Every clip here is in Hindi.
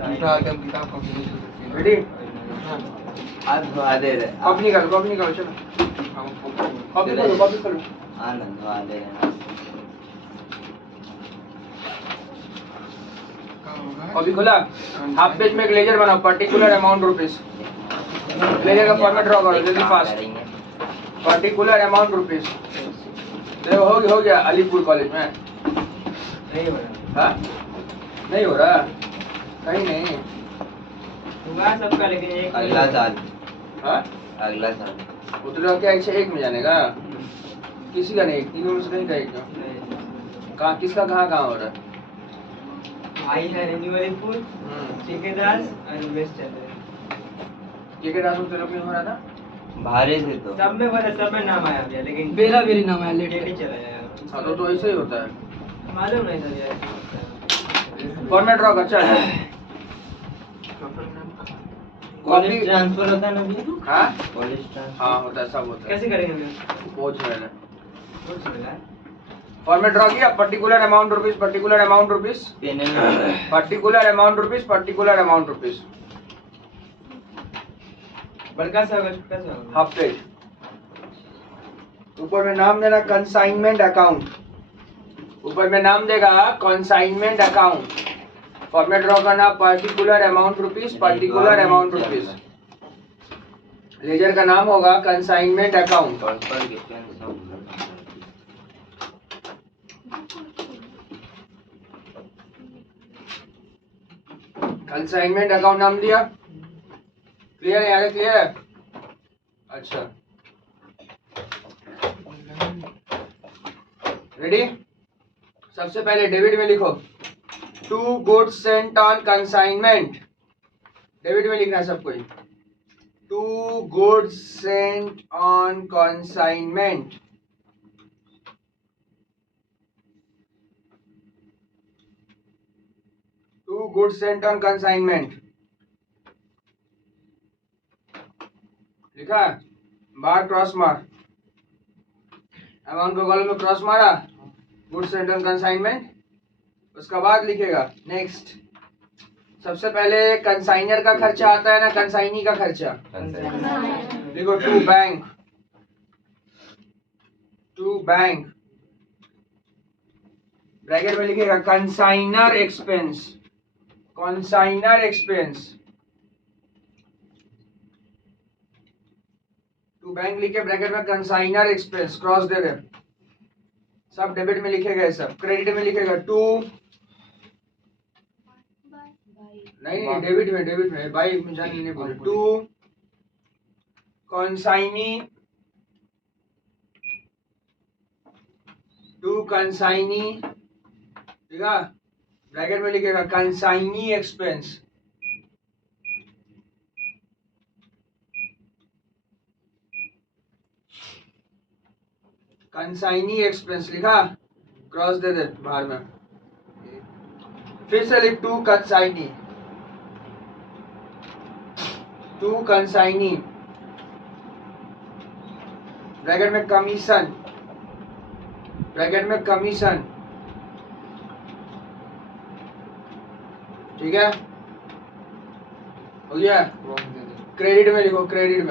दूसरा आगे हम किताब कॉपी नहीं कर सकते। रेडी? हाथ धोआ दे रहे। कॉपी निकालो चलो। कॉपी करो। आनंद धोआ दे रहे। कॉपी खोला। हाफ पेज में एक लेजर बनाओ, पर्टिकुलर अमाउंट रुपीस। लेजर का फॉर्मेट ड्रॉ करो जल्दी फास्ट। Particular amount rupees. देखो हो गया अलीपुर कॉलेज में। नहीं हो रहा। हाँ? नहीं हो रहा, कहीं नहीं हुआ सबका, लेकिन एक अगला साल। हाँ? अगला साल उतना क्या एक में जाने का? किसी का नहीं, तीनों में से नहीं का एक का? कहाँ किसका कहाँ हो रहा है? भाई है रेन्यूअलीपुर, ठेकेदार और वेस्ट चल रहे। ठेकेदार में तेरे में हो रहा था? भारे थे तो सब में नाम आया भैया, लेकिन मेरा भी नाम आया, लेट ही चला जाएगा। हाँ तो ऐसे ही होता है। मालूम नहीं था यार। फॉर्मेट ड्रॉ कर चल। कॉलेज ट्रांसफर होता है ना भैया? हाँ? कॉलेज ट्रांसफर हाँ होता है, सब होता है। कैसे करेंगे भैया? पहुंच रहे हैं। कुछ मिला है? फॉर्मेट ड्रॉ किया, particular amount rupees, particular amount rupees, particular amount rupees, particular amount rupees. बड़का सा होगा, छोटा सा होगा? Half page. ऊपर में नाम देना कंसाइनमेंट अकाउंट। ऊपर में नाम देगा कंसाइनमेंट अकाउंट। फॉर्मेट ड्रॉ करना, particular amount rupees, particular amount rupees. Ledger का नाम होगा कंसाइनमेंट अकाउंट। कंसाइनमेंट अकाउंट नाम दिया। क्लियर है यार? क्लियर है? अच्छा रेडी? सबसे पहले डेबिट में लिखो 2 goods Saint on consignment. Debit में लिखना है सबको। 2 goods Saint on consignment. Goods Saint on consignment लिखा, बार क्रॉस मार, अमाउंट को कॉलम में क्रॉस मारा, गुड्स सेंट ऑन कंसाइनमेंट। उसका बाद लिखेगा नेक्स्ट। सबसे पहले कंसाइनर का खर्चा आता है ना, कंसाइनी का खर्चा। देखो टू बैंक, ब्रैकेट में लिखेगा कंसाइनर एक्सपेंस। टू बैंक लिखे ब्रैकेट में कंसाइनर एक्सपेंस, क्रॉस दे दे। सब डेबिट में लिखेगा, सब क्रेडिट में लिखेगा टू, नहीं डेबिट में बाई में जान नहीं बोले। टू कंसाइनी, ठीक है, ब्रैकेट में लिखेगा कंसाइनी एक्सपेंस। कंसाइनी एक्सपेंस लिखा, क्रॉस दे दे बाहर में। फिर से लिख टू कंसाइनी, ब्रैकेट में कमीशन, ठीक है, हो गया। क्रेडिट में लिखो, क्रेडिट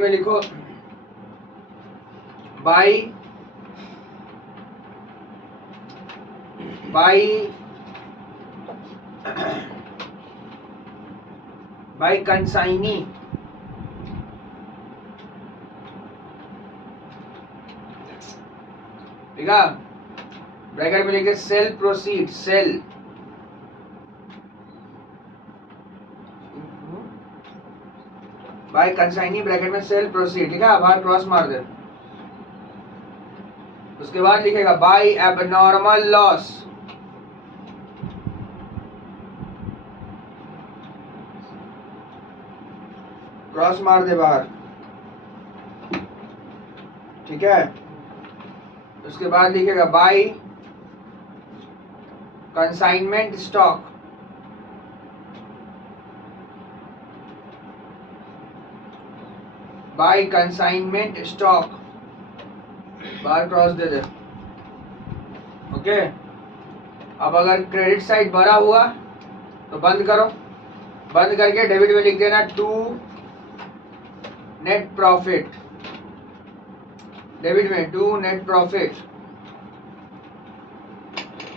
में लिखो बाई कंसाइनी, ठीक है, ब्रैकेट में लिखे sale proceed, sale by consignee, bracket में सेल प्रोसीड, ठीक है, बाहर क्रॉस मार दे। उसके बाद लिखेगा बाय एबनॉर्मल लॉस, क्रॉस मार दे बाहर, ठीक है। उसके बाद लिखेगा by consignment stock, by consignment stock, बाहर क्रॉस दे दे, ओके। अब अगर क्रेडिट साइड भरा हुआ तो बंद करो, बंद करके डेबिट में लिख देना टू नेट प्रॉफिट, डेबिट में टू नेट प्रॉफिट।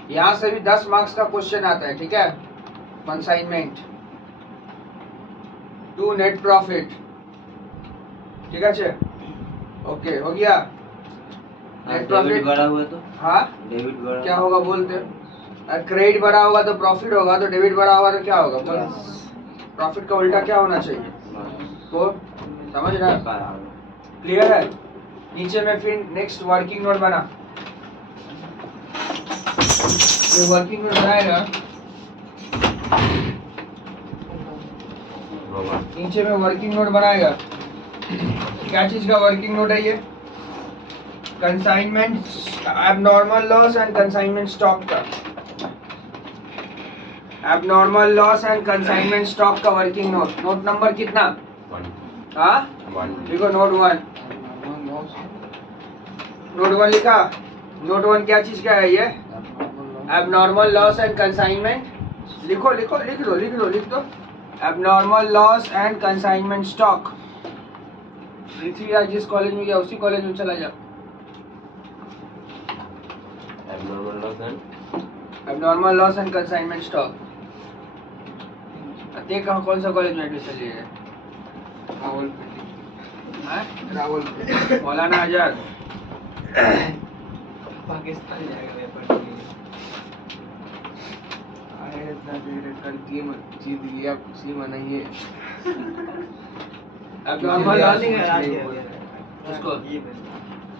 यहां से भी 10 मार्क्स का क्वेश्चन आता है, ठीक है। कंसाइनमेंट टू नेट प्रॉफिट, ठीक है। ओके, हो गया। नेट प्रॉफिट बढ़ा हुआ तो हाँ डेबिट बढ़ा क्या होगा बोलते, क्रेडिट बढ़ा होगा तो प्रॉफिट होगा, तो डेबिट बढ़ा होगा तो क्या होगा बोल। प्रॉफिट का उल्टा क्या होना चाहिए, तो समझ रहा है, क्लियर है। नीचे में फिर नेक्स्ट वर्किंग नोट बना, ये वर्किंग नोट बनाएगा, नीचे में वर्किंग नोट बनाएगा। क्या चीज का वर्किंग नोट है ये, consignment abnormal loss and consignment stock का, abnormal loss and consignment stock का वर्किंग नोट। नोट नंबर कितना, हाँ देखो नोट 1, नोट 1 लिखा। नोट 1 क्या चीज का है ये, एबनॉर्मल लॉस एंड कंसाइनमेंट, लिखो लिखो लिख दो abnormal loss and consignment stock. Prithvi आज जिस कॉलेज में गया उसी कॉलेज में चला जा। Abnormal loss and consignment stock, देख कौन सा कॉलेज में एडमिशन लिए है, रावलपिंडी, मौलाना आजाद, पाकिस्तान जाएगा पेपर के लिए। जीत लिया, खुशी मनाइए। एबनॉर्मल लॉस उसको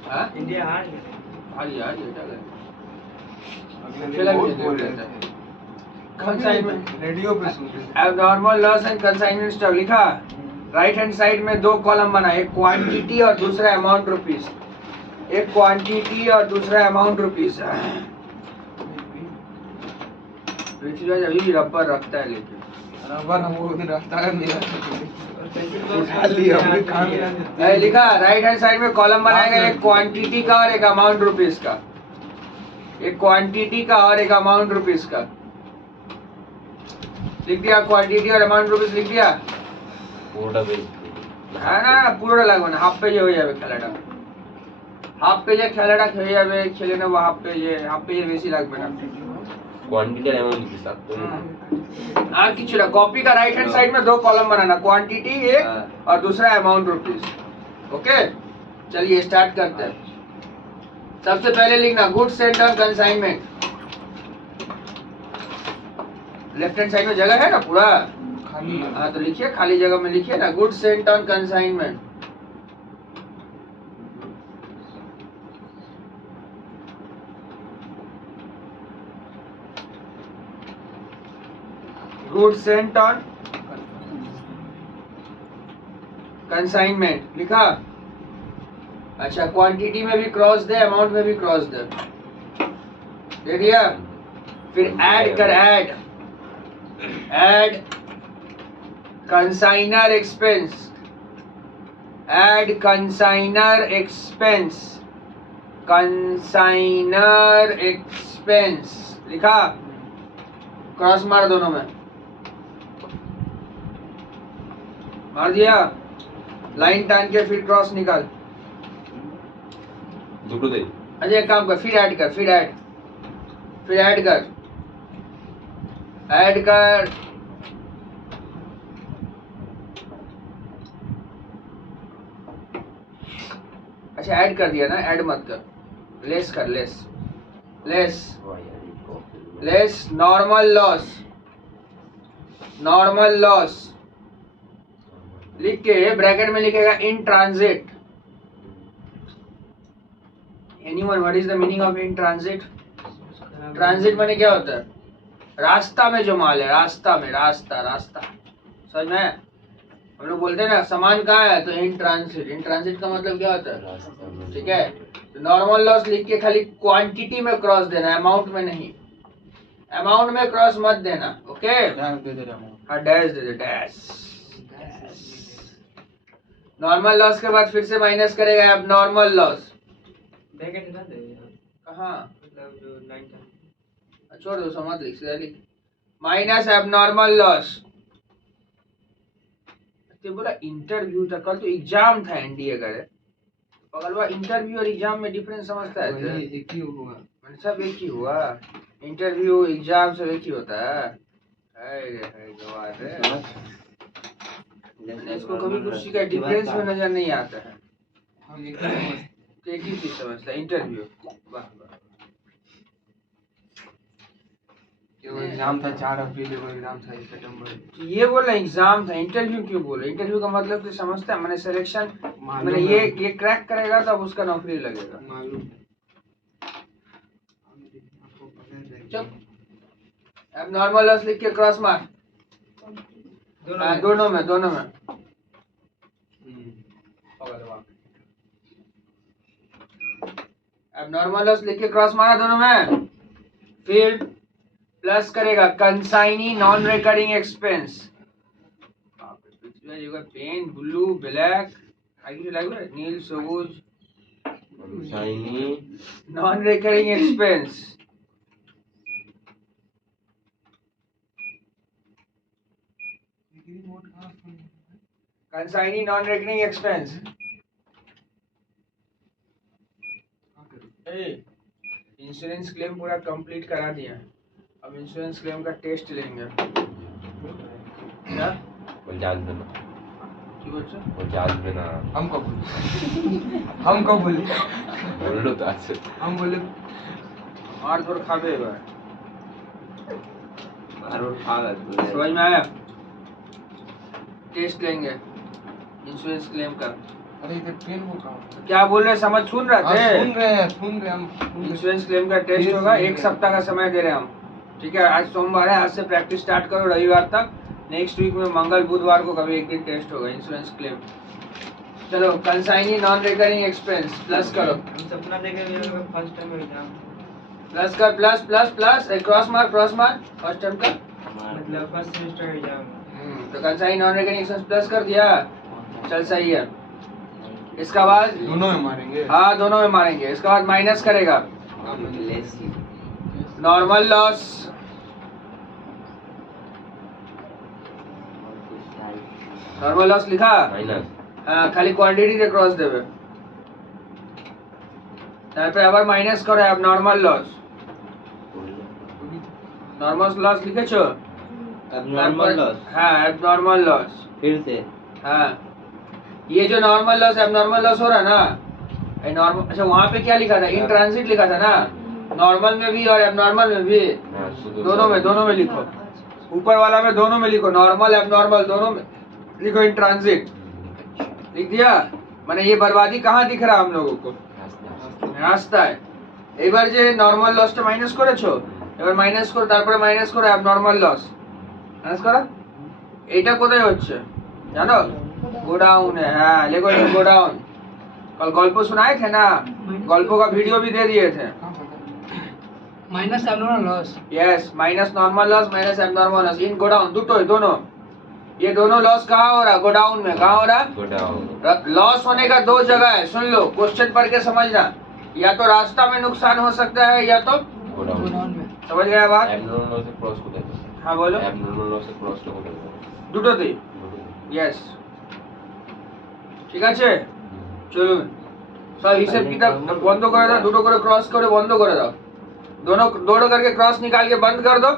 हाँ इंडिया हार गया। हार यार ये डाल रेडियो पे सुनते थे। Abnormal loss and consignment stock लिखा। राइट हैंड साइड में 2 कॉलम बना, एक क्वांटिटी और दूसरा अमाउंट रुपीस, एक क्वांटिटी और दूसरा अमाउंट रुपीस। ऋषिराज अभी भी रबर रखता है, लेकिन रबर हमको उधर रखता है मेरा उठा लिया अपने काम में। ए, लिखा राइट हैंड साइड में कॉलम बनाएगा, एक क्वांटिटी का और एक अमाउंट रुपीस का, एक क्वांटिटी का और एक अमाउंट रुपीस का लिख दिया। क्वांटिटी और अमाउंट रुपीस लिख दिया, ना পুরোটা লাগবে না, হাফ পেজে হয়ে যাবে খেলাটা, হাফ পেজে খেলাটা হয়ে যাবে, খেলে নেবো হাফ পেজে বেশি লাগবে না। क्वांटिटी और अमाउंट के साथ तो और किसी ना कॉपी का राइट हैंड साइड में 2 कॉलम बनाना, क्वांटिटी एक और दूसरा अमाउंट रुपीस। ओके चलिए स्टार्ट करते हैं। सबसे पहले लिखना goods Saint on consignment. Left hand side में जगह है ना पूरा, खाली है। हाँ तो लिखिए, खाली जगह में लिखिए ना goods Saint on consignment. Goods Saint on consignment लिखा। अच्छा क्वांटिटी में भी क्रॉस दे, अमाउंट में भी क्रॉस दे दिया। फिर ऐड कर, add consignor expense, add consignor expense, consignor expense लिखा। क्रॉस मार दोनों में, मार दिया। लाइन टान के फिर क्रॉस निकाल। दुटो दे। अच्छा एक काम कर, फिर ऐड कर, फिर ऐड कर, ऐड कर। अच्छा ऐड कर दिया ना, ऐड मत कर, लेस कर, लेस नॉर्मल लॉस लिख के ब्रैकेट में लिखेगा in transit. Anyone what is the meaning of in transit? Transit माने क्या होता है? रास्ता में जो माल है, रास्ता समझ में? हम लोग बोलते हैं ना सामान कहाँ है, तो इन ट्रांजिट का मतलब क्या होता है? ठीक है, नॉर्मल लॉस लिख के खाली क्वांटिटी में क्रॉस देना, अमाउंट में नहीं। अमाउंट में क्रॉस मत देना, ओके? हाँ डैश दे दे, डैश। नॉर्मल लॉस के बाद फिर से माइनस करेगा अब नॉर्मल लॉस। ब्रैकेट हटा दे कहाँ? मतलब जो लाइन था। छोड़ दो, समझ लिख, सीधा लिख। Minus abnormal loss. तो बोला इंटरव्यू था, कल तो एग्जाम था एनडीए का रे। पगलवा इंटरव्यू और एग्जाम में डिफरेंस समझता है? वही एक ही हुआ। मैंने सब एक ही हुआ, इंटरव्यू एग्जाम सब एक ही होता है। है गवार रे। मैंने इसको कभी कुछ का डिफरेंस में नजर नहीं आता है। हम एक ही समझते। एक ही चीज समझता है, इंटरव्यू। वाह वाह। वो एग्जाम था 4 अप्रैल को, एग्जाम था 1 सितंबर। ये बोला एग्जाम था, इंटरव्यू क्यों बोले? इंटरव्यू का मतलब तो समझता है, मैंने सिलेक्शन, मालूम मैंने है। ये क्रैक करेगा तब उसका नौकरी लगेगा। मालूम है। आपको पता है। चुप। अब नॉर्मल लॉस लिख के क्रॉस मार। दोनों में अब नॉर्मल लॉस लिख के क्रॉस मारा दोनों में, फिर प्लस करेगा consignee non recurring expense. Pen blue black नील सबूज consignee non recurring expense. Consignee non recurring expense. Insurance claim पूरा कंप्लीट करा दिया, अब इंश्योरेंस क्लेम का टेस्ट लेंगे। क्या वो जान देना, क्यों बच्चा? वो जान देना। हम कब बोले? हम कब बोले? बोल लो तो आज हम बोले मार धोर खाबे बा। मारो खा समझ में आया? टेस्ट लेंगे इंश्योरेंस क्लेम का। अरे इधर पेन को कहाँ? क्या बोल रहे, समझ सुन रहे हाँ, थे? सुन रहे हैं हम। इंश्योरेंस क्लेम का टेस्ट होगा, 1 सप्ताह का समय दे रहे हैं हम। ठीक है, आज सोमवार है, आज से प्रैक्टिस स्टार्ट करो रविवार तक। नेक्स्ट वीक में मंगल बुधवार को कभी एक दिन टेस्ट होगा इंश्योरेंस क्लेम। चलो consignee non recurring expense plus करो, हम सपना देखे फर्स्ट टाइम एग्जाम, प्लस कर, प्लस प्लस प्लस क्रॉस मार फर्स्ट टर्म का। मतलब फर्स्ट सेमेस्टर एग्जाम। तो consignee non recurring expense plus कर दिया, चल सही है। इसका बाद दोनों में मारेंगे। हाँ दोनों में मारेंगे। इसके बाद माइनस करेगा नॉर्मल लॉस, नॉर्मल लॉस लिखा, माइनस हाँ खाली क्वांटिटी से क्रॉस देवे। তারপরে আবার মাইনাস করে abnormal loss, নরমাল লস লিখেছো? एबनॉर्मल लॉस, हाँ abnormal loss। फिर से हाँ ये जो नॉर्मल लॉस एबनॉर्मल लॉस हो रहा है ना, ये नॉर्मल, अच्छा वहाँ पे क्या लिखा था? इन ट्रांजिट लिखा था ना, नॉर्मल में भी और एबनॉर्मल में भी, दोनों में लिखो, ऊपर वाला में दोनों में लिखो, नॉर्मल एबनॉर्मल दोनों में लिखो, इन ट्रांजिट लिख दिया। माने ये बर्बादी कहाँ दिख रहा हम लोगों को? রাস্তায়। এবার যে নরমাল লসটা মাইনাস করেছো, এবার মাইনাস করো, তারপরে মাইনাস করো অ্যাবনরমাল লস, মাইনাস করো। এটা কোথায় হচ্ছে জানো? गोडाउन है। हाँ लेको ये गोडाउन, कल गल्प सुनाए थे ना, गल्पों का वीडियो भी दे दिए थे। Minus abnormal loss. Yes, minus normal loss minus abnormal loss in godown, दोनों ये दोनों लॉस कहाँ हो रहा? गोडाउन में। कहाँ हो रहा? लॉस होने का 2 जगह है, सुन लो, क्वेश्चन पढ़ के समझना। या तो रास्ता में नुकसान हो सकता है या तो गोडाउन में। समझ गया बात? abnormal loss cross को देते हैं। हाँ बोलो। abnormal loss cross को देते हैं। দুটোতেই यस, ঠিক আছে। চলুন সব হিসাব কিতাব বন্ধ করে দাও, দুটো করে क्रॉस করে बंद করে दाओ, दोनों करके क्रॉस निकाल के बंद कर दो।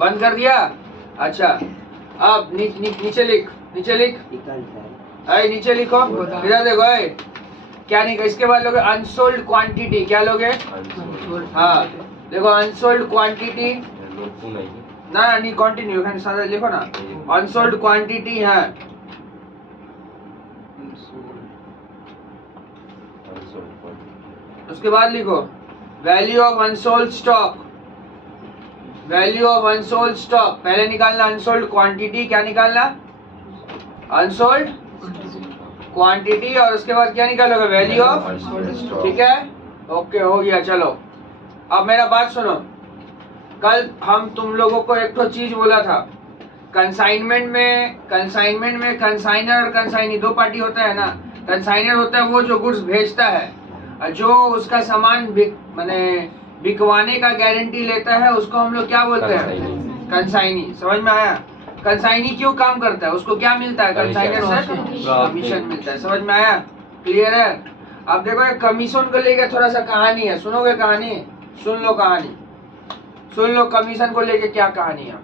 बंद कर दिया? अच्छा अब नीचे लिख, नीचे लिखो, इधर देखो। क्या नहीं, इसके बाद लोगे अनसोल्ड क्वांटिटी। क्या लोगे? हाँ देखो अनसोल्ड क्वांटिटी ना, नहीं कंटिन्यू এখানে সাদা লিখো না, अनसोल्ड क्वांटिटी है। उसके बाद लिखो value of unsold stock, value of unsold stock. पहले निकालना अनसोल्ड क्वांटिटी, क्या निकालना? अनसोल्ड क्वांटिटी, और उसके बाद क्या निकालोगे? वैल्यू ऑफ, ठीक है, ओके हो गया। चलो अब मेरा बात सुनो, कल हम तुम लोगों को एक तो चीज बोला था, कंसाइनमेंट में कंसाइनर और कंसाइनी 2 पार्टी होता है ना। कंसाइनर होता है वो जो गुड्स भेजता है, और जो उसका सामान माने बिकवाने का गारंटी लेता है उसको हम लोग क्या बोलते हैं? कंसाइनी। समझ में आया? कंसाइनी क्यों काम करता है? उसको क्या मिलता है? कंसाइनर से कमीशन मिलता है। समझ में आया? क्लियर है? अब देखो ये कमीशन को लेके थोड़ा सा कहानी है, सुनोगे कहानी? सुन लो कहानी, सुन लो कमीशन को लेके क्या कहानी है।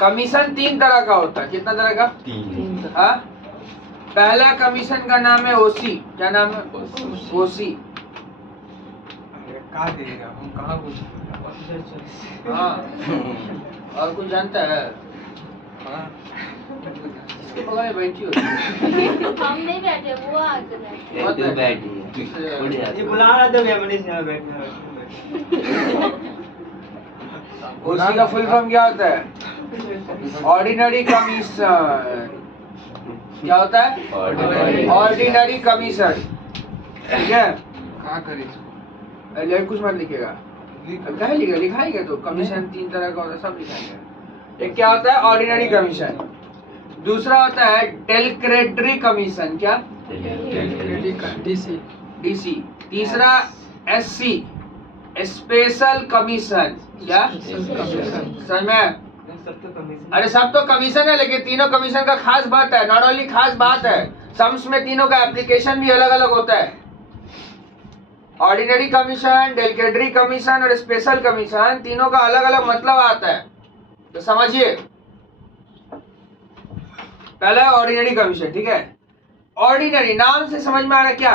कमीशन 3 तरह का होता है। कितना तरह का? 3। हाँ, पहला कमीशन का नाम है ओसी। क्या नाम है? ओसी। कहा देगा हम कहाँ बोल? हाँ, और कुछ जानता है? हाँ इसके बगल में बैठी हो। हम नहीं बैठे, वो आगे बैठे। ये बुला रहा था भैया मनीष यहाँ बैठना। ओसी का फुल फॉर्म क्या होता है? Ordinary commission. क्या होता है? Ordinary commission. ठीक है? कहाँ करे इसको? ले कुछ मत लिखेगा। कहे लिखा लिखाएंगे तो कमीशन 3 तरह का होता है, सब लिखाएंगे। एक क्या होता है? Ordinary commission. दूसरा होता है डेलक्रेटरी कमीशन। क्या? डीसी। तीसरा एससी, स्पेशल कमीशन। क्या? समझ में? अरे सब तो कमीशन है, लेकिन तीनों कमीशन का खास बात है, नॉट ओनली खास बात है, सम्स में तीनों का एप्लीकेशन भी अलग अलग होता है। ऑर्डिनरी कमीशन, डेलक्रेटरी कमीशन और स्पेशल कमीशन, तीनों का अलग अलग मतलब आता है, तो समझिए। पहला है ऑर्डिनरी कमीशन। ठीक है? ऑर्डिनरी नाम से समझ में आ रहा है क्या?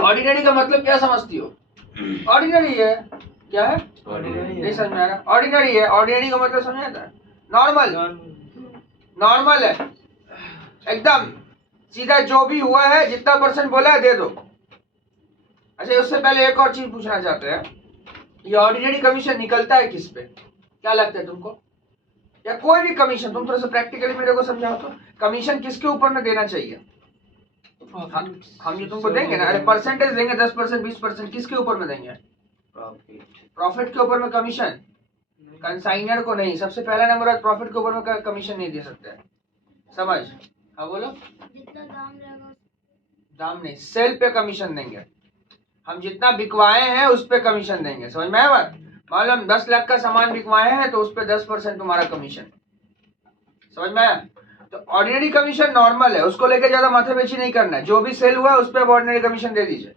ऑर्डिनरी का मतलब क्या समझती हो? ऑर्डिनरी है। क्या है? नहीं समझ में आ रहा? ऑर्डिनरी है। ऑर्डिनरी का मतलब समझ आता है? नॉर्मल। नॉर्मल है एकदम सीधा, जो भी हुआ है जितना % बोला है दे दो। अच्छा, उससे पहले एक और चीज पूछना चाहते हैं, ये ऑर्डिनरी कमीशन निकलता है किस पे? क्या लगता है तुमको? या कोई भी कमीशन, तुम थोड़ा सा प्रैक्टिकली मेरे को समझाओ तो, कमीशन किसके ऊपर में देना चाहिए? हम जो तुमको देंगे ना, अरे परसेंटेज देंगे 10%, 20%, किसके ऊपर में देंगे? प्रॉफिट के ऊपर में कमीशन। कंसाइनर को नहीं, सबसे पहला नंबर है प्रॉफिट के ऊपर में कमीशन नहीं दे सकते हैं। समझ? हाँ बोलो। जितना दाम रहेगा दाम नहीं, सेल पे कमीशन देंगे हम। जितना बिकवाए हैं उस पे कमीशन देंगे। समझ में आया बात? मालूम 10 लाख का सामान बिकवाए हैं तो उस पे 10% तुम्हारा कमीशन। समझ में आया? तो ऑर्डिनरी कमीशन नॉर्मल है, उसको लेके ज्यादा माथापेची नहीं करना है। जो भी सेल हुआ है उस पे ऑर्डिनरी कमीशन दे दीजिए।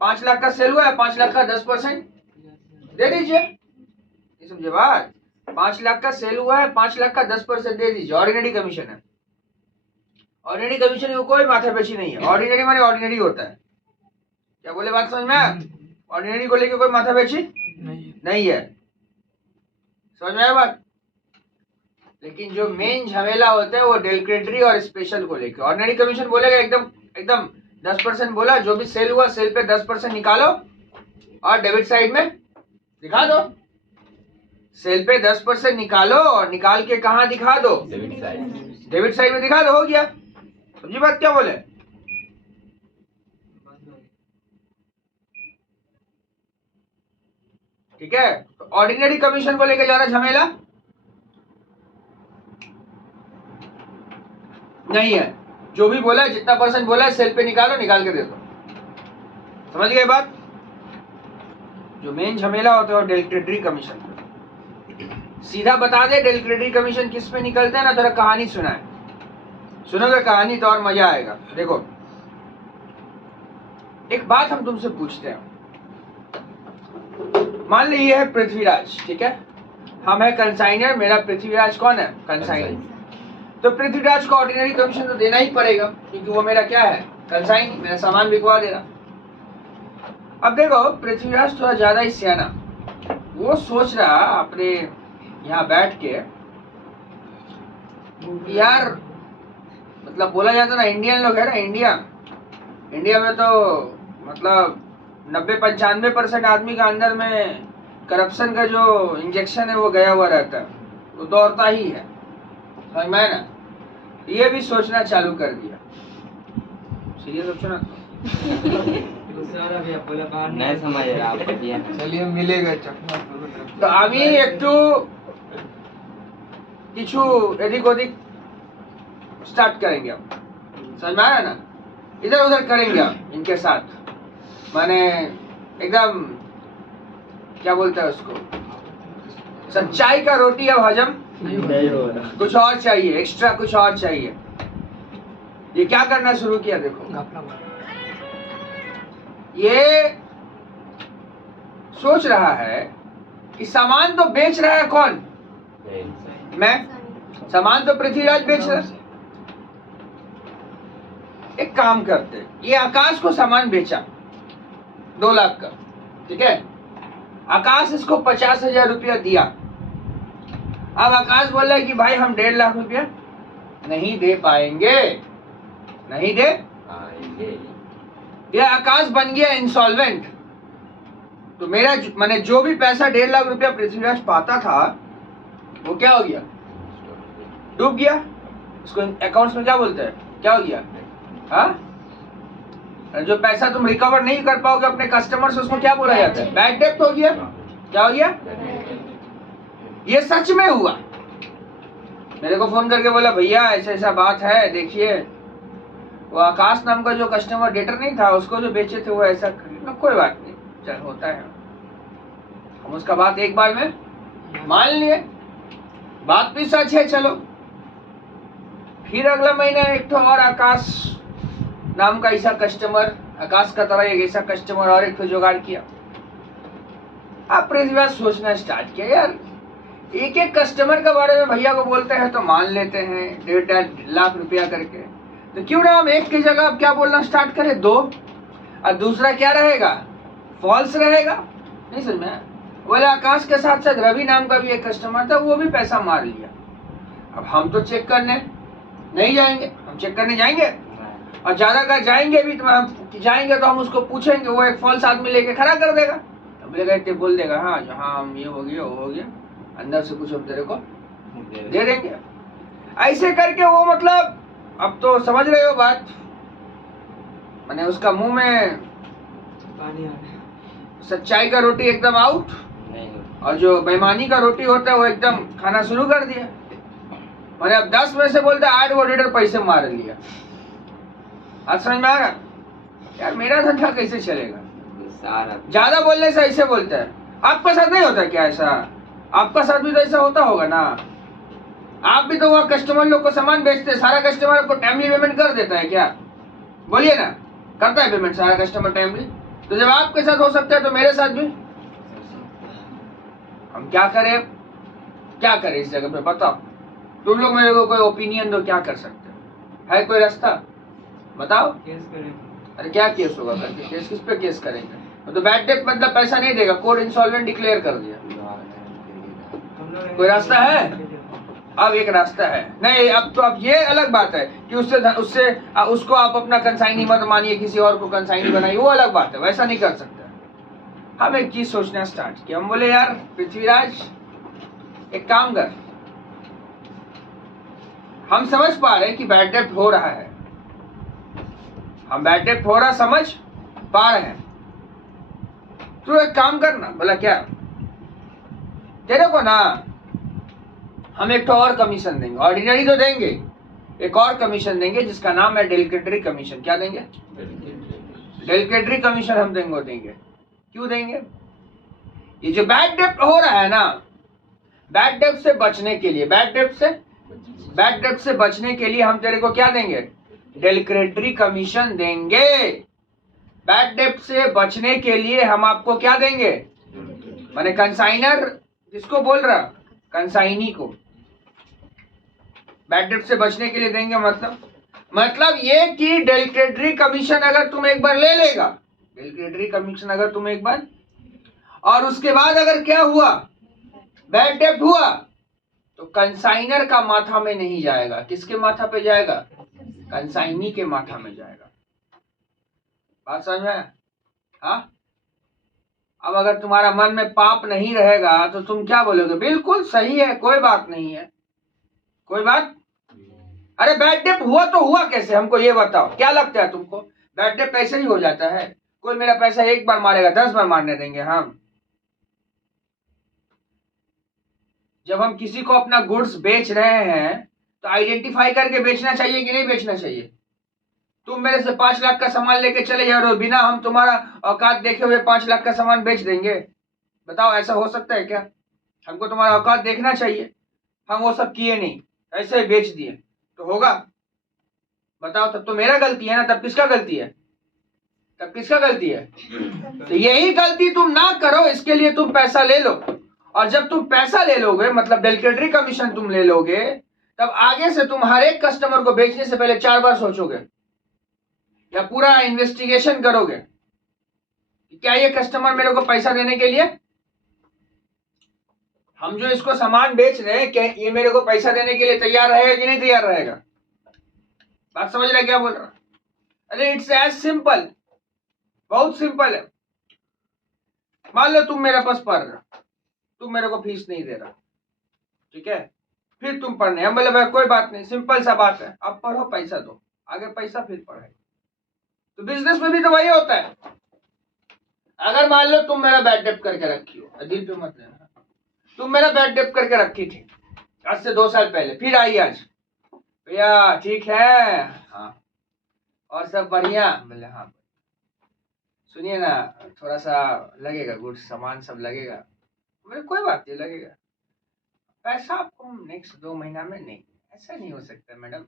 5 लाख का सेल हुआ है, 5 लाख का 10% दे दीजिए। ये समझे बात? 5 लाख का सेल हुआ है, 5 लाख का 10% दे दीजिए, ऑर्डिनरी कमीशन है। ऑर्डिनरी कमीशन में कोई माथापेची नहीं है। ऑर्डिनरी माने ऑर्डिनरी होता है। क्या बोले? बात समझ में? ऑर्डिनरी को लेके कोई माथापेची नहीं है। समझ में आया बात? लेकिन जो मेन झमेला होता है वो डेलक्रेटरी और स्पेशल को लेके। ऑर्डिनरी कमीशन बोलेगा एकदम 10% बोला, जो भी सेल हुआ सेल पे 10% निकालो और डेबिट साइड में दिखा दो। सेल पे 10% निकालो और निकाल के कहाँ दिखा दो? डेबिट साइड में दिखा दो, हो गया। समझी बात? क्या बोले? ठीक है? तो ऑर्डिनरी कमीशन को लेके ज्यादा झमेला नहीं है। जो भी बोला है, जितना % बोला है, सेल पे निकालो, निकाल के दे दो। समझ गए बात? जो मेन झमेला होता है वो डेलक्रेटरी कमीशन पे। सीधा बता दे डेलक्रेटरी कमीशन किस पे निकलता है ना, थोड़ा कहानी सुनाए। सुनोगे कहानी तो और मजा आएगा। देखो, एक बात हम तुमसे पूछते हैं। मान ली ये है पृथ्वीराज, ठीक है? हम है कंसाइनर, मेरा पृथ्वीराज कौन है? कंसाइनर। तो पृथ्वीराज को ऑर्डिनरी कमीशन तो देना ही पड़ेगा, क्योंकि वो मेरा क्या है? कंसाइन, मेरा सामान बिकवा दे रहा। अब देखो, पृथ्वीराज थोड़ा ज्यादा ही सियाना, वो सोच रहा अपने यहाँ बैठ के, यार मतलब बोला जाता ना, इंडियन लोग है ना, इंडिया में तो मतलब 90-95% आदमी का अंदर में करप्शन का जो इंजेक्शन है वो गया हुआ रहता है, वो दौड़ता ही है। समझ में ना? ये भी सोचना चालू कर दिया। सीरियस सोचो ना। नहीं समझ रहा आप। चलिए मिलेगा चकमा। तो আমি একটু কিছু এদিক ওদিক स्टार्ट करेंगे। अब समझ में आया ना? इधर उधर करेंगे अब इनके साथ। माने एकदम क्या बोलते हैं उसको, सच्चाई का रोटी अब हजम नहीं हो रहा। कुछ और चाहिए, एक्स्ट्रा कुछ और चाहिए। ये क्या करना शुरू किया, देखो ये सोच रहा है कि सामान तो बेच रहा है कौन, मैं, सामान तो पृथ्वीराज बेच रहा है। एक काम करते, ये आकाश को सामान बेचा 2 लाख का, ठीक है, आकाश इसको 50,000 रुपया दिया। अब आकाश बोल रहा है कि भाई हम 1.5 लाख रुपया नहीं दे पाएंगे, नहीं दे, ये आकाश बन गया इंसॉल्वेंट। तो मेरा मैंने जो भी पैसा 1.5 लाख रुपया पृथ्वीराज पाता था वो क्या हो गया, डूब गया। उसको अकाउंट्स में क्या बोलते हैं, क्या हो गया, हाँ, जो पैसा तुम रिकवर नहीं कर पाओगे अपने कस्टमर से उसको क्या बोला जाता है, बैड डेब्ट हो गया। क्या हो गया, ये सच में हुआ। मेरे को फोन करके बोला भैया ऐसा ऐसा बात है, देखिए वो आकाश नाम का जो कस्टमर डेटर नहीं था उसको जो बेचे थे वो ऐसा, कोई बात नहीं, चल होता है। हम उसका बात एक बार में मान लिए, बात भी सच है, चलो। फिर अगला महीना एक तो और आकाश नाम का ऐसा कस्टमर, आकाश का तरह एक ऐसा कस्टमर और एक तो जुगाड़ किया। आप पृथ्वीराज सोचना स्टार्ट किया, यार एक एक कस्टमर के बारे में भैया को बोलते हैं तो मान लेते हैं 1.5 लाख रुपया करके, तो क्यों ना हम एक की जगह अब क्या बोलना स्टार्ट करें 2, और दूसरा क्या रहेगा, फॉल्स रहेगा। नहीं समझ में, बोले आकाश के साथ साथ रवि नाम का भी एक कस्टमर था, वो भी पैसा मार लिया। अब हम तो चेक करने नहीं जाएंगे, हम चेक करने जाएंगे और ज्यादा का जाएंगे भी तो हम जाएंगे तो हम उसको पूछेंगे, वो एक फॉल्स आदमी लेके खड़ा कर देगा, बोलेगा बोल देगा हाँ जहाँ हम ये हो गया वो हो गया, अंदर से कुछ हम तेरे को दे देंगे। ऐसे करके वो मतलब, अब तो समझ रहे हो बात, मैंने उसका मुंह में पानी आ गया। सच्चाई का रोटी एकदम आउट, और जो बेईमानी का रोटी होता है वो एकदम खाना शुरू कर दिया। मैंने अब 10 में से बोलते 8 ऑडिटर पैसे मार लिया। आज समझ में आ रहा यार मेरा धंधा कैसे चलेगा। ज्यादा बोलने से ऐसे बोलता है, आपका साथ नहीं होता क्या ऐसा, आपका साथ भी तो ऐसा होता होगा ना, आप भी तो वहाँ कस्टमर लोग को सामान बेचते, सारा कस्टमर आपको टाइमली पेमेंट कर देता है क्या, बोलिए ना, करता है पेमेंट सारा कस्टमर टाइमली। तो जब आपके साथ हो सकता है तो मेरे साथ भी, हम क्या करें, क्या करें इस जगह पे बताओ, तुम लोग मेरे को कोई ओपिनियन दो, क्या कर सकते है कोई रास्ता बताओ। केस करें। अरे क्या केस होगा करके, केस किस पे केस करेंगे, तो बैड डेट मतलब पैसा नहीं देगा, कोर्ट इंसॉल्वेंट डिक्लेयर कर दिया, कोई रास्ता है। अब एक रास्ता है, नहीं अब तो अब ये अलग बात है कि उससे उसको आप अपना कंसाइनी मत मानिए, किसी और को कंसाइनी बनाइए, वो अलग बात है, वैसा नहीं कर सकते। हम एक चीज सोचना स्टार्ट किया, हम बोले यार पृथ्वीराज एक काम कर, हम समझ पा रहे कि बैड डेट हो रहा है, हम बैड डेट हो रहा समझ पा रहे हैं, तो एक काम करना। बोला क्या, तेरे को ना हम एक तो और कमीशन देंगे, ऑर्डिनरी तो देंगे, एक और कमीशन देंगे जिसका नाम है डेलिकेटरी कमीशन। क्या देंगे, डेलिकेटरी कमीशन हम देंगे। क्यों देंगे, ये जो बैड डेट हो रहा है ना, बैड डेट से बचने के लिए, बैड डेट से बचने के लिए हम तेरे को क्या देंगे, डेलिकेटरी कमीशन देंगे। बैड डेट से बचने के लिए हम आपको क्या देंगे, माने कंसाइनर किसको बोल रहा, कंसाइनी को बैड डेट से बचने के लिए देंगे। मतलब ये कि डेलिकेटरी कमीशन अगर तुम एक बार ले लेगा, डेलिकेटरी कमीशन अगर तुम एक बार, और उसके बाद अगर क्या हुआ, बैड डेट हुआ, तो कंसाइनर का माथा में नहीं जाएगा, किसके माथा पे जाएगा, कंसाइनी के माथा में जाएगा। बात समझ में, हाँ। अब अगर तुम्हारा मन में पाप नहीं रहेगा तो तुम क्या बोलोगे, बिल्कुल सही है, कोई बात नहीं है, कोई बात। अरे बैड डेट हुआ तो हुआ कैसे, हमको ये बताओ, क्या लगता है तुमको, बैड डेट पैसे ही हो जाता है, कोई मेरा पैसा एक बार मारेगा 10 बार मारने देंगे हम। जब हम किसी को अपना गुड्स बेच रहे हैं तो आइडेंटिफाई करके बेचना चाहिए कि नहीं बेचना चाहिए, तुम मेरे से 5 लाख का सामान लेके चले जा रहे हो, बिना हम तुम्हारा औकात देखे हुए 5 लाख का सामान बेच देंगे? बताओ ऐसा हो सकता है क्या? हमको तुम्हारा औकात देखना चाहिए। हम वो सब किए नहीं, ऐसे ही बेच दिए तो होगा? बताओ, तब तो मेरा गलती है ना। तब किसका गलती है? तब किसका गलती है? तो यही गलती तुम ना करो, इसके लिए तुम पैसा ले लो। और जब तुम पैसा ले लोगे, मतलब डेलीकेटरी कमीशन तुम ले लोगे, तब आगे से तुम हर एक कस्टमर को बेचने से पहले 4 बार सोचोगे या पूरा इन्वेस्टिगेशन करोगे कि क्या ये कस्टमर मेरे को पैसा देने के लिए, हम जो इसको सामान बेच रहे हैं, क्या ये मेरे को पैसा देने के लिए तैयार रहेगा कि नहीं तैयार रहेगा? बात समझ रहे क्या बोल रहा? अरे इट्स एज सिंपल, बहुत सिंपल है। मान लो तुम मेरे पास पढ़ रहे, तुम मेरे को फीस नहीं दे रहा, ठीक है? फिर तुम पढ़ने, हम बोले भाई कोई बात नहीं, सिंपल सा बात है, अब पढ़ो, पैसा दो, आगे पैसा फिर पढ़ाई। तो बिजनेस में भी तो वही होता है। अगर मान लो तुम मेरा बैड डेप्ट करके रखी हो, दिल पे मत लेना, तुम मेरा बैड डेप्ट करके रखी थी आज से 2 साल पहले, फिर आई आज, भैया ठीक है, हाँ और सब बढ़िया? बोले हाँ। सुनिए ना, थोड़ा सा लगेगा, गुड सामान सब लगेगा। बोले कोई बात नहीं, लगेगा। पैसा आपको नेक्स्ट 2 महीना में नहीं, ऐसा नहीं हो सकता मैडम,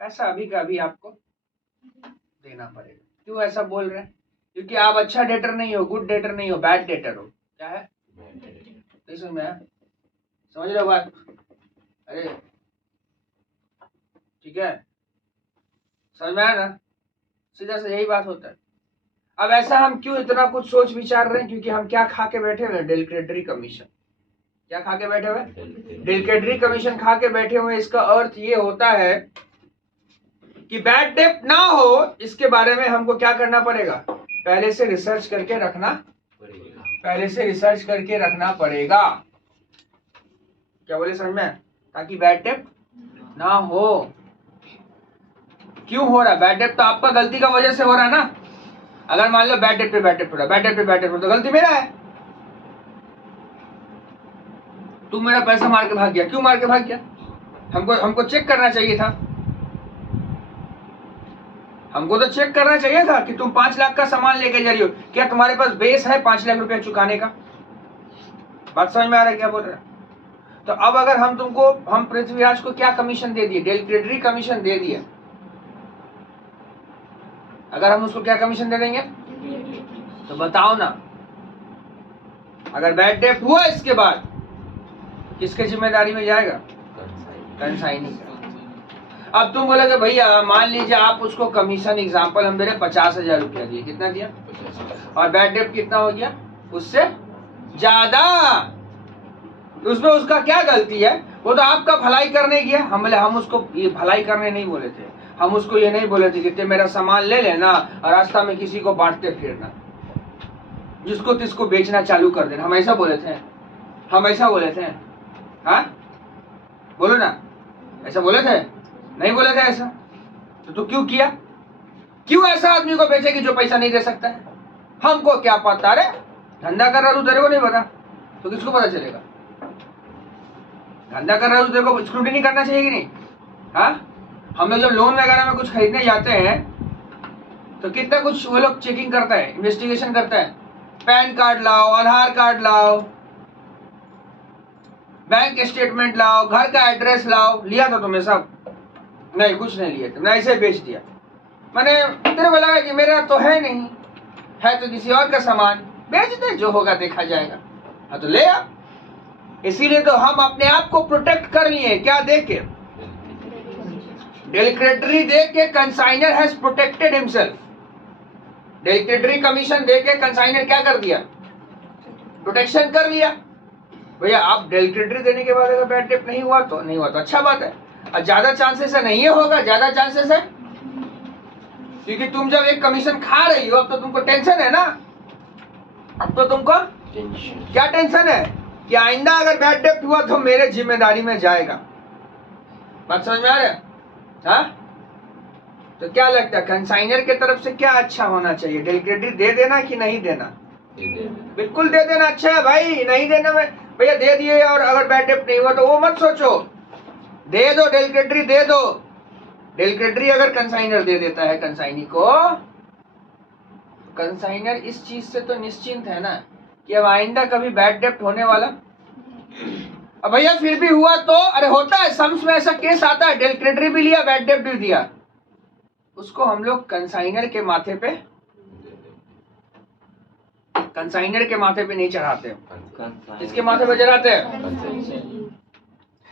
पैसा अभी का अभी आपको देना पड़ेगा। क्यों ऐसा बोल रहे हैं? क्योंकि आप अच्छा डेटर नहीं हो, गुड डेटर नहीं हो, बैड डेटर हो। क्या है? नहीं समझ में आया? समझ रहे हो बात? अरे ठीक है, समझ में आया ना? सीधा से यही बात होता है। अब ऐसा हम क्यों इतना कुछ सोच विचार रहे हैं? क्योंकि हम क्या खा के बैठे हुए? डेलीकेटरी कमीशन। क्या खा के बैठे हुए? डेलीकेटरी कमीशन खा के बैठे हुए। इसका अर्थ ये होता है कि बैड डेप्ट ना हो, इसके बारे में हमको क्या करना पड़ेगा? पहले से रिसर्च करके रखना पड़ेगा। पहले से रिसर्च करके रखना पड़ेगा। क्या बोले समझ में? ताकि बैड डेप्ट ना हो। क्यों हो रहा है बैड डेप्ट? तो आपका गलती का वजह से हो रहा है ना। अगर मान लो बैड डेप्ट पे बैड डेप्ट हो रहा है, बैड डेप्ट पे बैड डेप्ट हो, तो गलती मेरा है। तुम मेरा पैसा मार के भाग गया, क्यों मार के भाग गया? हमको चेक करना चाहिए था। हमको तो चेक करना चाहिए था कि तुम 5 लाख का सामान लेके जा रही हो, क्या तुम्हारे पास बेस है 5 लाख रुपया चुकाने का? बात समझ में आ रहा है क्या बोल रहे हैं? तो अब अगर हम पृथ्वीराज को क्या कमीशन दे दिए? डेलीकेटरी कमीशन दे दिए। अगर हम उसको क्या कमीशन दे देंगे तो बताओ ना, अगर बैड डेप्ट हुआ इसके बाद किसके जिम्मेदारी में जाएगा? कंसाइनी। अब तुम बोलोगे भैया मान लीजिए आप उसको कमीशन, एग्जांपल हम दे रहे 50,000 रुपया दिए, कितना दिया? और बैड डेप्ट कितना हो गया? उससे ज्यादा। तो उसमें उसका क्या गलती है? वो तो आपका भलाई करने गया। हम उसको ये भलाई करने नहीं बोले थे, हम उसको ये नहीं बोले थे कि ते मेरा सामान ले लेना और रास्ता में किसी को बांटते फिरना, जिसको तिसको बेचना चालू कर देना। हम ऐसा बोले थे? हम ऐसा बोले थे? हाँ बोलो ना, ऐसा बोले थे? नहीं बोले थे ऐसा। तो क्यों किया? क्यों ऐसा आदमी को बेचे कि जो पैसा नहीं दे सकता है? हमको क्या पता? रे धंधा कर रहा तू, तेरे को नहीं पता तो किसको पता चलेगा? धंधा कर रहा तू, तेरे को स्क्रूटनी करना चाहिए कि नहीं? हाँ, हम लोग जब लोन वगैरह में कुछ खरीदने जाते हैं तो कितना कुछ वो लोग चेकिंग करता है, इन्वेस्टिगेशन करता है। पैन कार्ड लाओ, आधार कार्ड लाओ, बैंक स्टेटमेंट लाओ, घर का एड्रेस लाओ। लिया था तुम्हें सब? नहीं, कुछ नहीं लिया, तुमने ऐसे बेच दिया। मैंने तेरे को लगा कि मेरा तो है नहीं, है तो किसी और का सामान, बेच दे, जो होगा देखा जाएगा। हाँ तो ले आ। इसीलिए तो हम अपने आप को प्रोटेक्ट कर लिए। क्या देख के? डेलीकेटरी दे के consignor has protected himself. Del credere commission दे के कंसाइनर क्या कर दिया? प्रोटेक्शन कर लिया। भैया आप डेलीकेटरी देने के बाद अगर बैड डेप्ट नहीं हुआ तो नहीं हुआ तो अच्छा बात है, और ज्यादा चांसेस है नहीं होगा, ज्यादा चांसेस है क्योंकि तुम जब एक कमीशन खा रही हो अब तो तुमको टेंशन है ना। अब तो तुमको क्या टेंशन है कि आइंदा अगर बैड डेप्ट हुआ तो मेरे जिम्मेदारी में जाएगा। बात समझ में आ रहा है? हाँ, तो क्या लगता है कंसाइनर की तरफ से क्या अच्छा होना चाहिए? डेलीकेटरी दे देना कि नहीं देना? बिल्कुल दे देना अच्छा है भाई। नहीं देना में भैया दे दिए और अगर बैड डेप्ट नहीं हुआ तो वो मत सोचो, दे दो, डेलीकेटरी दे दो। डेल क्रेडिटरी अगर कंसाइनर दे देता है कंसाइनी को, कंसाइनर इस चीज से तो निश्चिंत है ना कि अब आइंदा कभी बैड डेप्ट होने वाला। अब भैया फिर भी हुआ तो, अरे होता है सम्स में ऐसा केस आता है, डेल क्रेडिटरी भी लिया बैड डेप्ट भी दिया, उसको हम लोग कंसाइनर के माथे पे नहीं चढ़ाते, इसके माथे पे चढ़ाते हैं।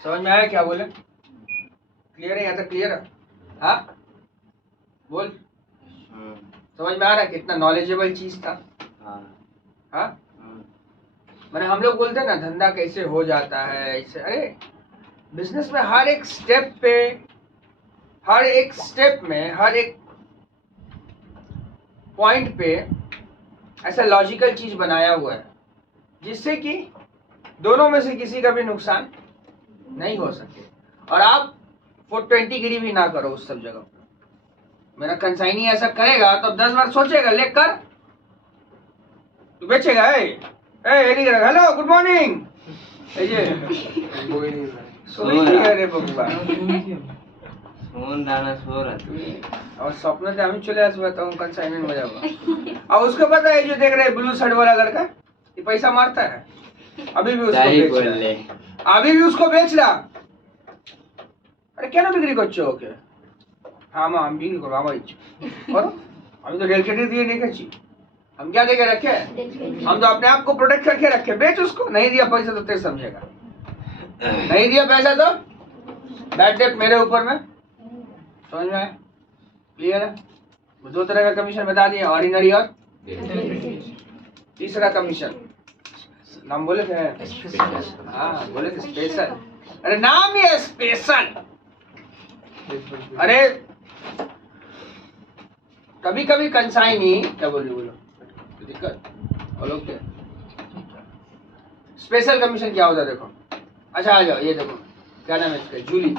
समझ में आया क्या बोले? क्लियर है? यहाँ तक क्लियर है? हाँ बोल, समझ में आ रहा है कितना नॉलेजेबल चीज था? हाँ मैंने हम लोग बोलते हैं ना धंधा कैसे हो जाता है ऐसे, अरे बिजनेस में हर एक स्टेप पे, हर एक स्टेप में, हर एक पॉइंट पे ऐसा लॉजिकल चीज बनाया हुआ है जिससे कि दोनों में से किसी का भी नुकसान नहीं हो सके, और आप 420 गिरी भी ना करो उस सब जगह पर। मेरा कंसाइनी ऐसा करेगा तो 10 बार सोचेगा, ले कर तू बेचेगा। हेलो गुड मॉर्निंग, कोई नहीं भाई। सोई नहीं है रे बबुआ। और स्वप्न से हमें चले आसू बताऊँ कंसाइनमेंट हो जाऊंगा। अब उसको पता है जो देख रहे ब्लू शर्ट वाला लड़का ये पैसा मारता है, अभी भी उसको बेच रहा, अभी भी उसको बेच रहा। अरे क्या ना बिक्री করছো ওকে? हाँ माँ हम बिक्री करो हमारी और हम तो डेल क्रेडिट दिए नहीं कच्ची, हम क्या देके रखे? हम तो अपने आप को प्रोटेक्ट करके रखे। बेच उसको, नहीं दिया पैसा तो तेरे समझेगा, नहीं दिया पैसा तो बैड डेट मेरे ऊपर में। समझ में आया? क्लियर है? दो तरह का कमीशन बता दिए, ऑर्डिनरी और तीसरा कमीशन नाम बोले थे? हाँ बोले थे स्पेशल। अरे नाम ही है स्पेशल। अरे कभी कभी कंसाइनी क्या बोल रही, बोलो दिक्कत बोलो क्या? स्पेशल कमीशन क्या होता है देखो। अच्छा आ जाओ, ये देखो क्या नाम है इसका, जूली।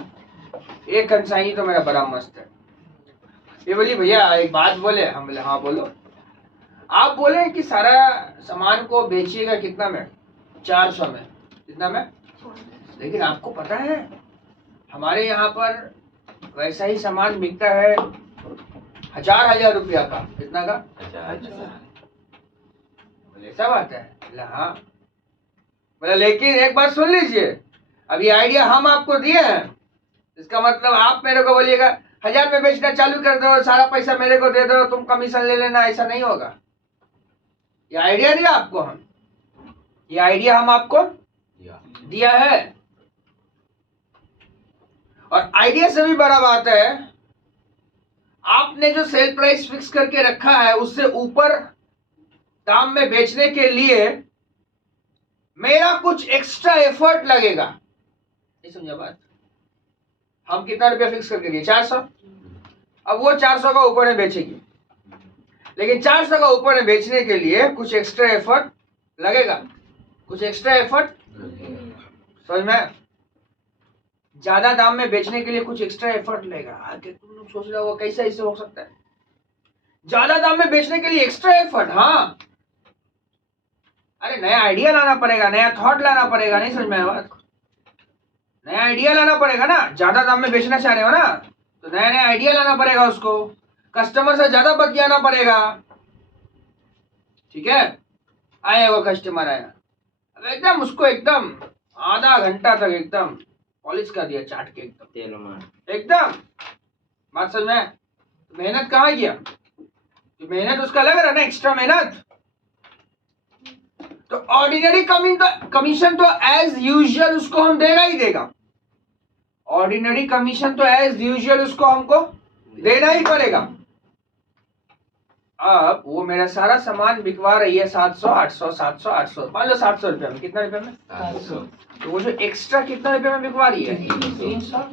एक कंसाइनी तो मेरा बड़ा मस्त है। ये बोली भैया एक बात बोले, हम बोले हाँ बोलो। आप बोले कि सारा सामान को बेचिएगा कितना में? 400 में। कितना में? लेकिन आपको पता है हमारे यहाँ पर वैसा ही सामान बिकता है 1000 रुपया का। कितना का? ऐसा बात है? बोला हाँ। बोला लेकिन एक बात सुन लीजिए, अभी आइडिया हम आपको दिए हैं, इसका मतलब आप मेरे को बोलिएगा 1000 में बेचना चालू कर दो, सारा पैसा मेरे को दे दो, तुम कमीशन ले लेना, ऐसा नहीं होगा। ये आइडिया दिया आपको हम, ये आइडिया हम आपको दिया है। और आइडिया से भी बड़ा बात है, आपने जो सेल प्राइस फिक्स करके रखा है उससे ऊपर दाम में बेचने के लिए मेरा कुछ एक्स्ट्रा एफर्ट लगेगा। नहीं समझा बात? हम कितना रुपया फिक्स करके दिए? 400। अब वो 400 का ऊपर में बेचेगी, लेकिन 400 का ऊपर में बेचने के लिए कुछ एक्स्ट्रा एफर्ट लगेगा, कुछ एक्स्ट्रा एफर्ट। समझ में? ज्यादा दाम में बेचने के लिए कुछ एक्स्ट्रा एफर्ट लगेगा। आगे तुम लोग सोच रहे हो कैसे ऐसे हो सकता है? ज्यादा दाम में बेचने के लिए एक्स्ट्रा एफर्ट। हाँ अरे नया आइडिया लाना पड़ेगा, नया थॉट लाना पड़ेगा। नहीं समझ में आया बात? नया आइडिया लाना पड़ेगा ना। ज्यादा दाम में बेचना चाह रहे हो ना, तो नया नया आइडिया लाना पड़ेगा, उसको कस्टमर से ज्यादा बतियाना पड़ेगा। ठीक है? आया वो कस्टमर आया, अब एकदम उसको एकदम आधा घंटा तक एकदम पॉलिश कर दिया, चाट के एकदम तेल मार एकदम। बात समझ में? मेहनत कहाँ गया? तो मेहनत उसका लग रहा ना, एक्स्ट्रा मेहनत। तो ऑर्डिनरी कमीशन तो एज यूजुअल उसको हम देगा ही देगा। ऑर्डिनरी कमीशन तो एज यूजुअल उसको हमको देना ही पड़ेगा। अब वो मेरा सारा सामान बिकवा रही है 700, 800, 700, 800, मान लो 700 रुपये में। कितना रुपये में? 700। तो वो जो एक्स्ट्रा कितना रुपये में बिकवा रही है? 300।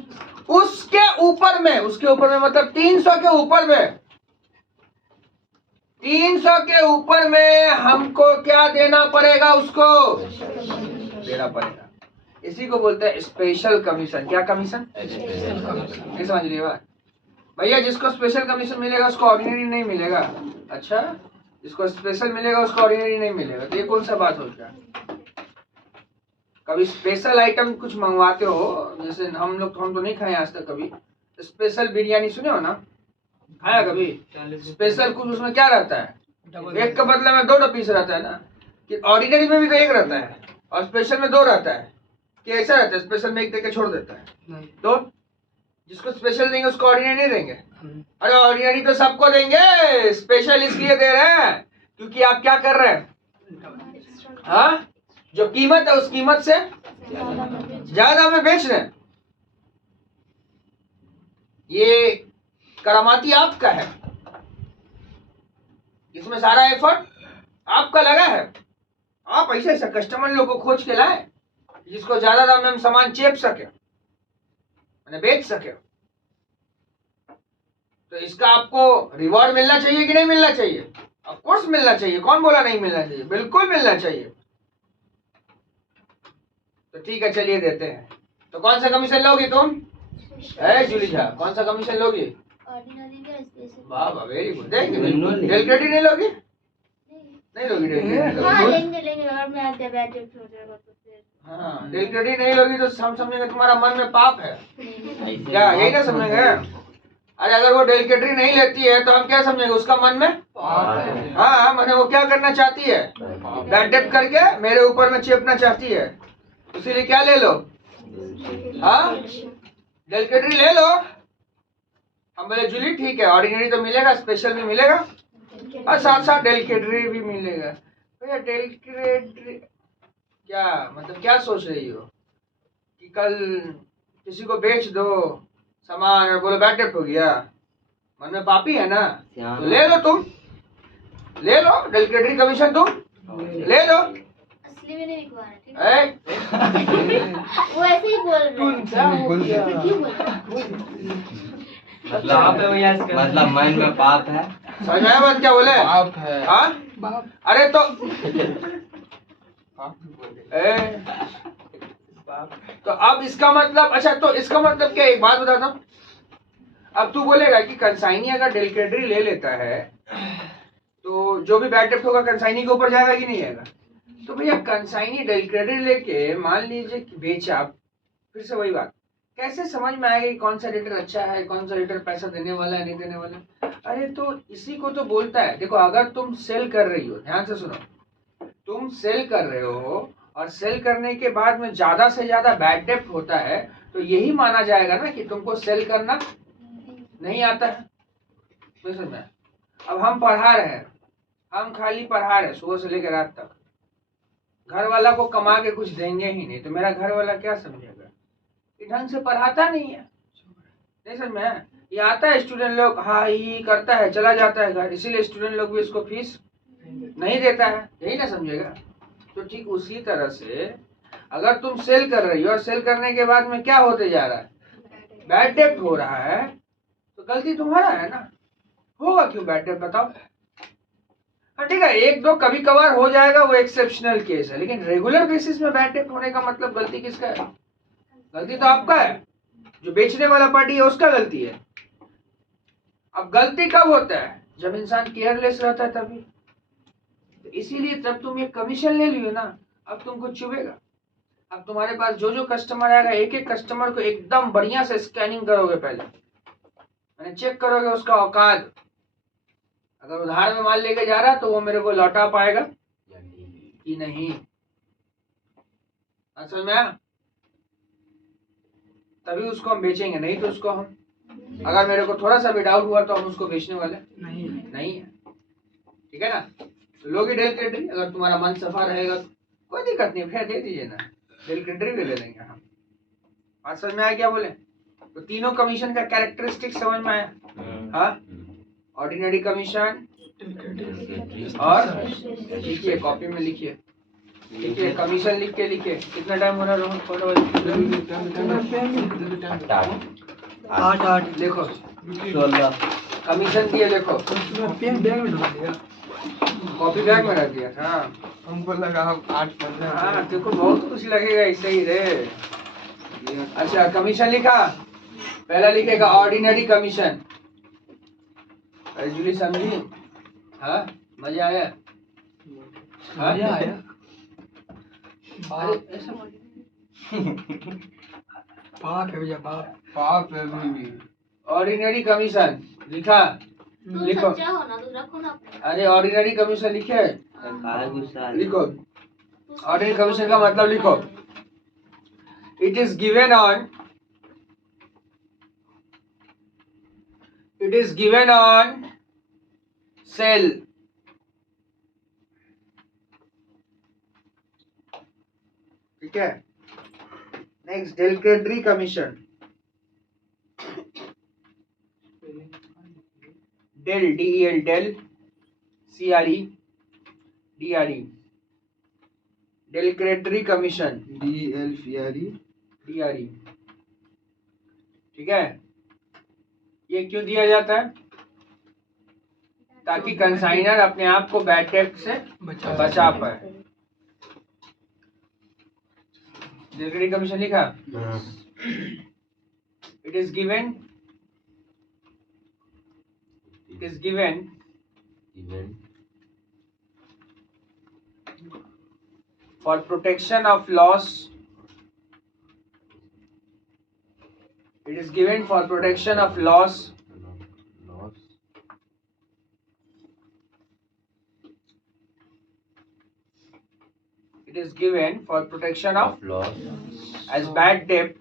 उसके ऊपर में, उसके ऊपर में मतलब 300 के ऊपर में, 300 के ऊपर में हमको क्या देना पड़ेगा? उसको देना पड़ेगा। इसी को बोलते हैं स्पेशल कमीशन। क्या कमीशन? नहीं समझ रही बात भैया? जिसको स्पेशल कमीशन मिलेगा उसको ऑर्डिनरी नहीं मिलेगा। अच्छा, जिसको स्पेशल मिलेगा उसको ऑर्डिनरी नहीं मिलेगा, तो ये कौन सा बात होता है? कभी स्पेशल आइटम कुछ मंगवाते हो, जैसे हम तो नहीं खाए आज तक कभी, स्पेशल बिरयानी सुने हो ना, खाया कभी? स्पेशल कुछ उसमें क्या रहता है, एक के बदले में 2 पीस रहता है ना, कि ऑर्डिनरी में भी तो एक रहता है और स्पेशल में 2 रहता है, कि ऐसा रहता है स्पेशल में एक देके छोड़ देता है? तो जिसको स्पेशल देंगे उसको ऑर्डिनरी नहीं देंगे? अरे ऑर्डिनरी तो सबको देंगे, स्पेशल इसलिए दे रहे हैं क्योंकि आप क्या कर रहे हैं, हाँ, जो कीमत है उस कीमत से ज्यादा में बेच रहे हैं। ये करामाती आपका है, इसमें सारा एफर्ट आपका लगा है। आप ऐसे ऐसे कस्टमर लोग को खोज के लाए जिसको ज्यादा दाम में हम सामान चेप सके, मैंने बेच सके। तो इसका आपको रिवॉर्ड मिलना चाहिए कि नहीं मिलना चाहिए? ऑफ कोर्स मिलना चाहिए, कौन बोला नहीं मिलना चाहिए, बिल्कुल मिलना चाहिए। तो ठीक है, चलिए देते हैं। तो कौन सा कमीशन लोगी तुम? जूली झा, कौन सा कमीशन लोगी? ऑर्डिनरी का स्पेशल। वाह वाह, वेरी गुड। डेलक्रेडिट नहीं लोगी? नहीं लोगी डेलक्रेडिट? हाँ लेंगे लेंगे, और मैं आते बैठे हो जाएगा तो फिर। हाँ, डेलक्रेडिट नहीं लोगी तो हम समझेंगे तुम्हारा मन में पाप है, क्या यही ना समझेंगे? अरे अगर वो डेलक्रेडिट नहीं लेती है तो हम क्या समझेंगे, उसका मन में पाप है। हाँ, मैंने वो क्या करना चाहती है, बैड डेट करके मेरे ऊपर में चेपना चाहती है, इसीलिए क्या ले लो, हाँ, डेलक्रेडिट ले लो। हम बोले जूली ठीक है, ऑर्डिनरी तो मिलेगा, स्पेशल भी मिलेगा और साथ साथ डेलक्रेडिट भी मिलेगा। भैया डेलक्रेडिट क्या मतलब, क्या सोच रही हो कि कल किसी को बेच दो सामान और बोलो बैड डेट हो गया? मन में पापी है ना, तो ले लो, तुम ले लो डेलक्रेडिट कमीशन, तुम ले लो। असली में नहीं बिकवा रहा, ठीक है? ए? वो ऐसे ही बोल रहे हैं। क्यों बोल रहे हैं? मतलब मन में पाप है। समझ में आया बात क्या बोले? बाप है। हाँ, अरे तो ए, तो अब इसका मतलब, अच्छा तो इसका मतलब क्या, एक बात बताता हूँ। अब तू बोलेगा कि कंसाइनी अगर डेलक्रेडिट ले लेता है तो जो भी बैड डेट होगा कंसाइनी के ऊपर जाएगा कि नहीं जाएगा? तो भैया कंसाइनी डेलक्रेडिट लेके मान लीजिए कि बेचा, फिर से वही बात, कैसे समझ में आएगा कि कौन सा रेटर अच्छा है, कौन सा रेटर पैसा देने वाला है, नहीं देने वाला? अरे तो इसी को तो बोलता है। देखो अगर तुम सेल कर रही हो, ध्यान से सुनो, तुम सेल कर रहे हो और सेल करने के बाद में ज्यादा से ज्यादा बैड डेट होता है तो यही माना जाएगा ना कि तुमको सेल करना नहीं आता है। तो समझ में? अब हम पढ़ा रहे हैं, हम खाली पढ़ा रहे सुबह से लेकर रात तक, घर वाला को कमा के कुछ देंगे ही नहीं तो मेरा घर वाला क्या समझेगा कि ढंग से पढ़ाता नहीं है? नहीं समझ में? ये आता है स्टूडेंट लोग, हाँ ही करता है, चला जाता है घर, इसीलिए स्टूडेंट लोग भी इसको फीस नहीं देता है, यही ना समझेगा? तो ठीक उसी तरह से अगर तुम सेल कर रही हो और सेल करने के बाद में क्या होते जा रहा है, बैड डेट हो रहा है, तो गलती तुम्हारा है ना। होगा क्यों बैड डेट, बताओ? हाँ ठीक है, एक दो कभी कभार हो जाएगा, वो एक्सेप्शनल केस है, लेकिन रेगुलर बेसिस में बैड डेट होने का मतलब गलती किसका है? गलती तो आपका है, जो बेचने वाला पार्टी है उसका गलती है। अब गलती कब होता है? जब इंसान केयरलेस रहता है तभी। तो इसीलिए जब तुम ये कमीशन ले लियो ना, अब तुमको चुभेगा। अब तुम्हारे पास जो जो कस्टमर आएगा, एक एक कस्टमर को एकदम बढ़िया से स्कैनिंग करोगे, पहले मैंने चेक करोगे उसका औकात, अगर उधार में माल लेके जा रहा है तो वो मेरे को लौटा पाएगा कि नहीं। असल में तभी उसको हम बेचेंगे, नहीं तो उसको हम, अगर मेरे को थोड़ा सा भी डाउट हुआ तो हम उसको बेचने वाले नहीं है। ठीक है ना? तो लोग ही डेलक्रेडिट, अगर तुम्हारा मन सफा रहेगा तो कोई दिक्कत नहीं, फिर दे दीजिए ना, डेलक्रेडिट भी ले लेंगे हम। बात समझ में आया क्या बोले? तो तीनों कमीशन का कैरेक्टरिस्टिक समझ में आया? हाँ, ऑर्डिनरी कमीशन और लिखिए, कॉपी में लिखिए, लिखिए कमीशन लिख के लिखिए। कितना टाइम हो रहा है रोहन? 8 देखो, 16 कमीशन दिए, देखो कॉपी बैग में रख दिया था। हमको लगा हम 8-15। हाँ देखो, बहुत कुछ लगेगा इससे ही रे। अच्छा कमीशन लिखा, पहला लिखेगा ऑर्डिनरी कमीशन। अरे जूली समझी? हाँ, मजा आया? हाँ? मजा आया। अरे ऐसा पाप है भैया, पाप है अभी भी। ऑर्डिनरी कमीशन लिखा, तू लिखो। सच्चा हो ना, तू रखो ना अपने। अरे ऑर्डिनरी कमीशन लिखे है, काला गुस्सा लिखो। तू ऑर्डिनरी कमीशन का मतलब लिखो। It is given on sale. ठीक है। Next del credere commission. Del DEL del CRE DRE del credere commission DRE। ठीक है। ये क्यों दिया जाता है? ताकि कंसाइनर अपने आप को बैड डेब्ट से बचा पाए। डेलक्रेटरी कमीशन लिखा। It is given event for protection of loss. It is given for protection of loss loss it is given for protection of of loss as bad debt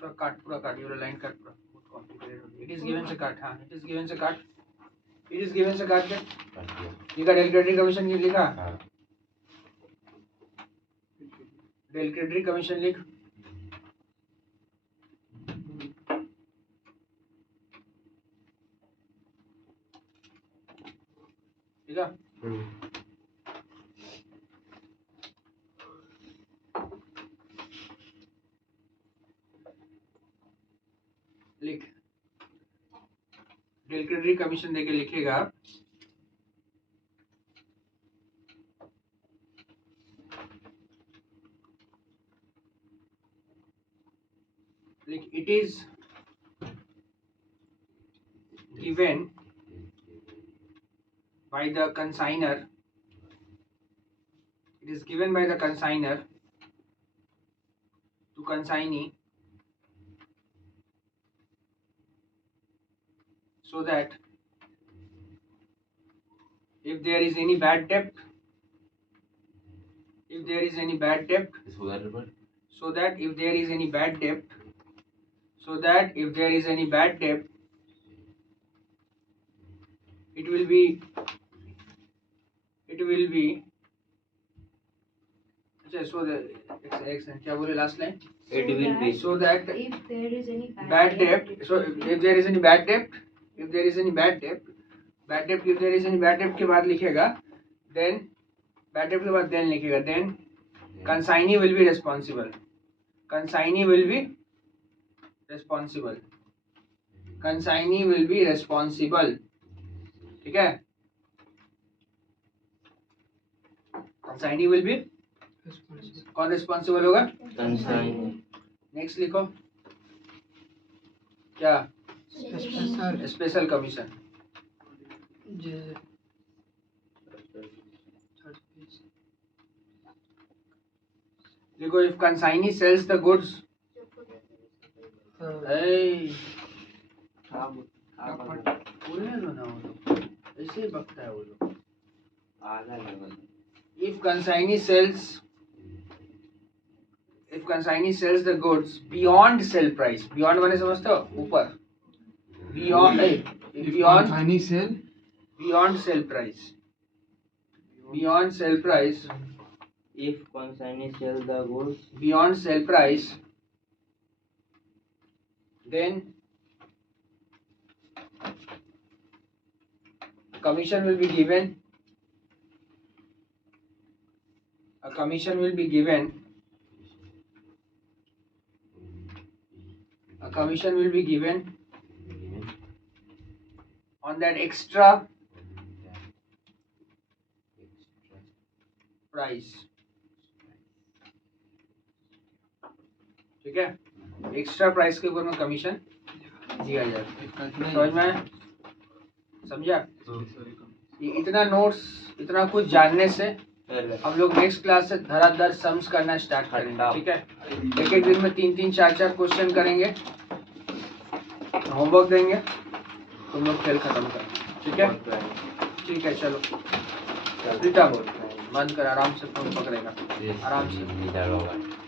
पूरा काट ये लाइन काट पूरा बहुत कॉम्प्लिकेटेड। इट इज गिवन से काट। हाँ इट इज गिवन से काट। इट इज गिवन से काट के लिखा। डेलक्रेटरी कमीशन की लिखा। हाँ डेलक्रेटरी कमीशन लिख। ठीक है। लिख। डेलक्रेटरी कमीशन देके लिखेगा लिख। It is given by the consignor. It is given by the consignor to consignee so that if there is any bad debt, so that if there is any bad debt, so that if there is any bad debt, it will be अच्छा so the क्या बोले last line? It will be. So that if there is any bad debt, so if there is any bad debt, if there is any bad debt के बाद लिखेगा then bad debt के बाद then लिखेगा then consignee will be responsible. Consignee will be responsible. ठीक है। consignee will be कौन रिस्पॉन्सिबल होगा? Consignee. नेक्स्ट लिखो क्या? Special commission. देखो if consignee sells the goods बोलने दो ना वो लोग ऐसे ही बकता है वो लोग। आधा level. If consignee sells the goods beyond sell price, beyond माने समझते हो? ऊपर। beyond sell price. If consignee sell the goods Beyond sell price, then commission will be given. A commission will be given on that extra price. ठीक है। एक्स्ट्रा प्राइस के ऊपर में कमीशन दिया जाता है। समझ में आया? समझा? ये इतना नोट्स इतना कुछ जानने से हम लोग नेक्स्ट क्लास से धराधर सम्स करना स्टार्ट करेंगे, ठीक है। एक एक दिन में 3-3 4-4 क्वेश्चन करेंगे, होमवर्क देंगे, तुम लोग खेल खत्म कर, ठीक है। ठीक है, चलो प्रीतम बंद कर, आराम से फोन पकड़ेगा, आराम से।